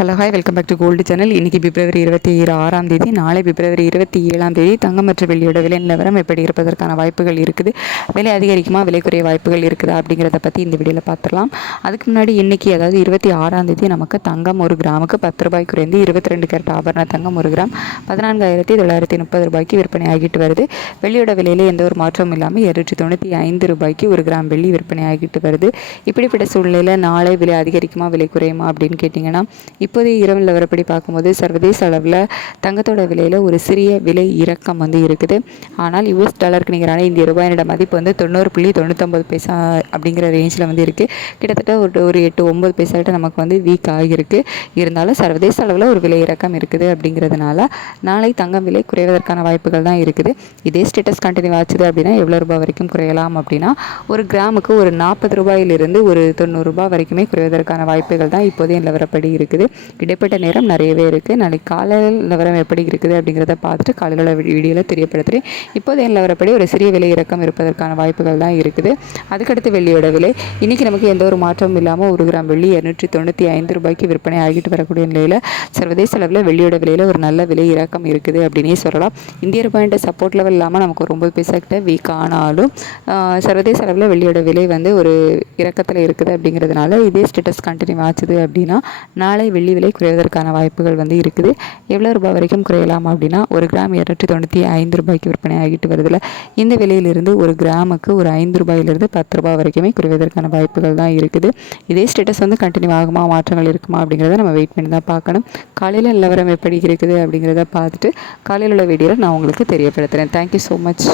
Hello hi welcome back to gold channel. இன்றைக்கி பிப்ரவரி 26ஆம் தேதி, நாளை பிப்ரவரி 27ஆம் தேதி தங்கம் மற்றும் வெள்ளியோட விலை நிலவரம் எப்படி இருப்பதற்கான வாய்ப்புகள் இருக்குது, விலை அதிகரிக்குமா விலை குறைய வாய்ப்புகள் இருக்குதா அப்படிங்கிறத பற்றி இந்த வீடியோவில் பார்த்துடலாம். அதுக்கு முன்னாடி இன்றைக்கி அதாவது 26ஆம் தேதி நமக்கு தங்கம் ஒரு கிராமுக்கு 10 ரூபாய் குறைந்து 22 கேரட் ஆபரண தங்கம் ஒரு கிராம் 14,930 ரூபாய்க்கு விற்பனை ஆகிட்டு வருது. வெள்ளியோட விலையில் எந்த ஒரு மாற்றமும் இல்லாமல் 295 ரூபாய்க்கு ஒரு கிராம் வெள்ளி விற்பனை ஆகிட்டு வருது. இப்படிப்பட்ட சூழ்நிலையில் நாளை விலை அதிகரிக்குமா விலை குறையுமா அப்படின்னு கேட்டிங்கன்னா, இப்போதைய இரவு நிலவரப்படி பார்க்கும்போது சர்வதேச அளவில் தங்கத்தோட விலையில் ஒரு சிறிய விலை இறக்கம் இருக்குது. ஆனால் US டாலருக்கு நிகரான இந்திய ரூபாயோட மதிப்பு 90.99 பைசா அப்படிங்கிற ரேஞ்சில் இருக்குது. கிட்டத்தட்ட ஒரு 8-9 பைசா கிட்ட நமக்கு வீக் ஆகியிருக்கு. இருந்தாலும் சர்வதேச அளவில் ஒரு விலை இறக்கம் இருக்குது. அப்படிங்கிறதுனால நாளை தங்கம் விலை குறைவதற்கான வாய்ப்புகள் தான் இருக்குது. இதே ஸ்டேட்டஸ் கண்டினியூ ஆச்சுது அப்படின்னா எவ்வளோ ரூபாய் வரைக்கும் குறையலாம் அப்படின்னா, ஒரு கிராமுக்கு ஒரு 40 ரூபாயிலிருந்து ஒரு 90 ரூபாய் வரைக்குமே குறைவதற்கான வாய்ப்புகள் தான் இப்போதைய நிலவரப்படி இருக்குது. இடைப்பட்ட நேரம் நிறையவே இருக்குது. நாளைக்கு காலையில் நிலவரம் எப்படி இருக்குது அப்படிங்கிறத பார்த்துட்டு காலையில் உள்ள வீடியோவில் தெரியப்படுத்துகிறேன். இப்போதைய நிலவரப்படி ஒரு சிறிய விலை இறக்கம் இருப்பதற்கான வாய்ப்புகள் தான் இருக்குது. அதுக்கடுத்து வெள்ளியோட விலை இன்றைக்கி நமக்கு எந்த ஒரு மாற்றமும் இல்லாமல் ஒரு கிராம் வெள்ளி 295 ரூபாய்க்கு விற்பனை ஆகிட்டு வரக்கூடிய நிலையில் சர்வதேச அளவில் வெள்ளியோட விலையில் ஒரு நல்ல விலை இறக்கம் இருக்குது அப்படின்னே சொல்லலாம். இந்திய ரூபாயோட சப்போர்ட் லெவல் இல்லாமல் நமக்கு ஒரு 9 பைசா கிட்ட வீக் ஆனாலும் சர்வதேச அளவில் வெள்ளியோட விலை ஒரு இறக்கத்தில் இருக்குது. அப்படிங்கிறதுனால இதே ஸ்டேட்டஸ் கண்டினியூ ஆச்சுது அப்படின்னா நாளை வெள்ளி விலை குறைவதற்கான வாய்ப்புகள் இருக்குது. எவ்வளோ ரூபாய் வரைக்கும் குறையலாம் அப்படின்னா, ஒரு கிராம் 295 ரூபாய்க்கு விற்பனை ஆகிட்டு வருதுல, இந்த விலையிலிருந்து ஒரு கிராமுக்கு ஒரு 5 ரூபாயிலிருந்து 10 ரூபாய் வரைக்குமே குறைவதற்கான வாய்ப்புகள் தான் இருக்குது. இதே ஸ்டேட்டஸ் கண்டினியூ ஆகுமா, மாற்றங்கள் இருக்குமா அப்படிங்கிறத நம்ம வெயிட் பண்ணி தான் பார்க்கணும். காலையில் நிலவரம் எப்படி இருக்குது அப்படிங்கிறத பார்த்துட்டு காலையில் உள்ள வீடியோவில் நான் உங்களுக்கு தெரியப்படுத்துகிறேன். Thank you so much.